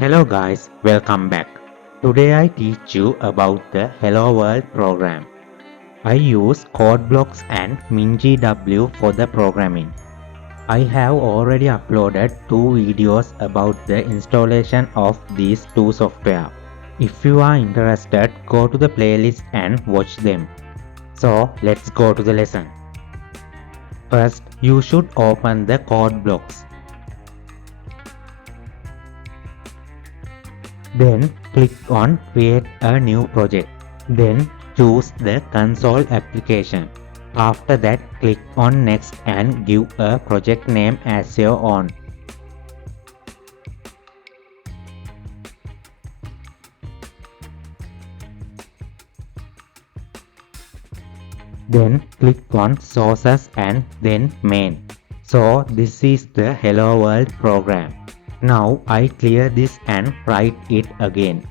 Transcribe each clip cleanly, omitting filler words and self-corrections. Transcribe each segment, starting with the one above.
Hello guys, welcome back. Today I teach you about the Hello World program. I use code blocks and MinGW for the programming. I have already uploaded two videos about the installation of these two software. If you are interested, go to the playlist and watch them. So let's go to the lesson. First, you should open the code blocks. Then click on Create a new project. Then choose the console application. After that, click on Next and give a project name as your own. Then click on Sources and then Main. So this is the Hello World program. Now I clear this and write it again.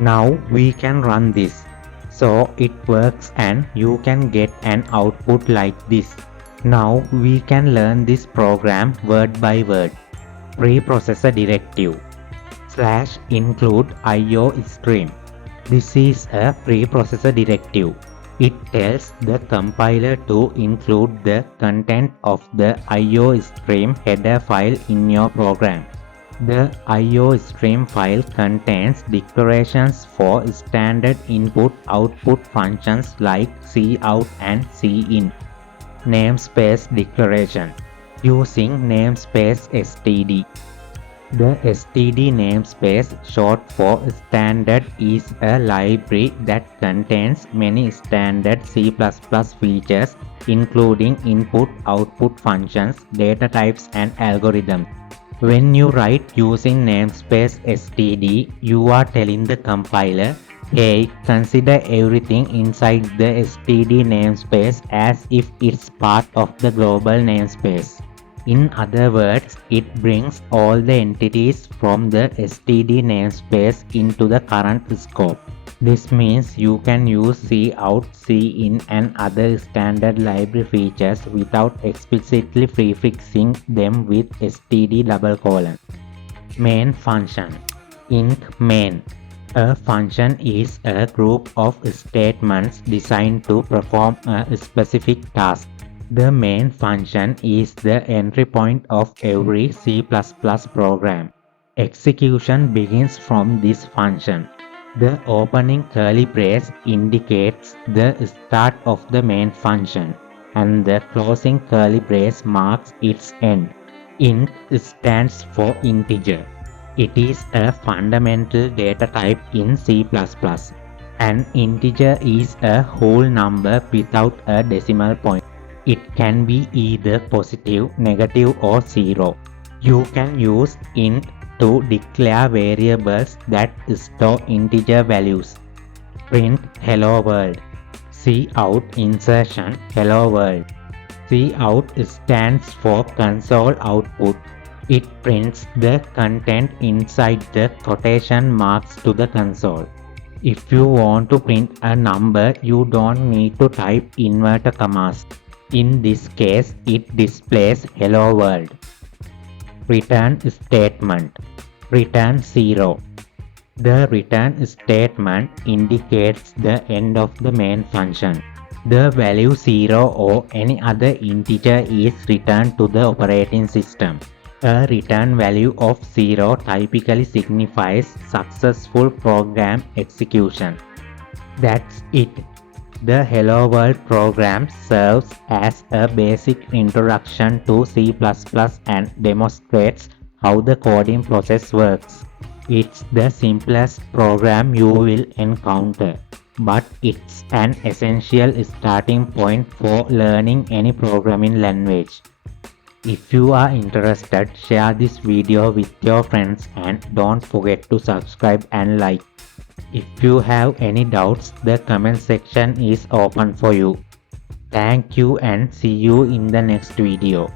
Now we can run this. So it works and you can get an output like this. Now we can learn this program word by word. Preprocessor Directive / include IO stream. This is a preprocessor directive. It tells the compiler to include the content of the IO stream header file in your program. The IO stream file contains declarations for standard input-output functions like cout and cin. Namespace Declaration using namespace std. The std namespace, short for standard, is a library that contains many standard C++ features including input-output functions, data types and algorithms. When you write using namespace std, you are telling the compiler, hey, consider everything inside the std namespace as if it's part of the global namespace. In other words, it brings all the entities from the std namespace into the current scope. This means you can use cout, cin and other standard library features without explicitly prefixing them with std::. Main function. Int main. A function is a group of statements designed to perform a specific task. The main function is the entry point of every C++ program. Execution begins from this function. The opening curly brace indicates the start of the main function, and the closing curly brace marks its end. Int stands for integer. It is a fundamental data type in C++. An integer is a whole number without a decimal point. It can be either positive, negative or zero. You can use int to declare variables that store integer values. Print hello world. Cout insertion hello world. Cout stands for console output. It prints the content inside the quotation marks to the console. If you want to print a number, you don't need to type inverted commas. In this case, it displays hello world. Return statement. Return 0. The return statement indicates the end of the main function. The value 0 or any other integer is returned to the operating system. A return value of 0 typically signifies successful program execution. That's it. The Hello World program serves as a basic introduction to C++ and demonstrates how the coding process works. It's the simplest program you will encounter, but it's an essential starting point for learning any programming language. If you are interested, share this video with your friends and don't forget to subscribe and like. If you have any doubts, the comment section is open for you. Thank you and see you in the next video.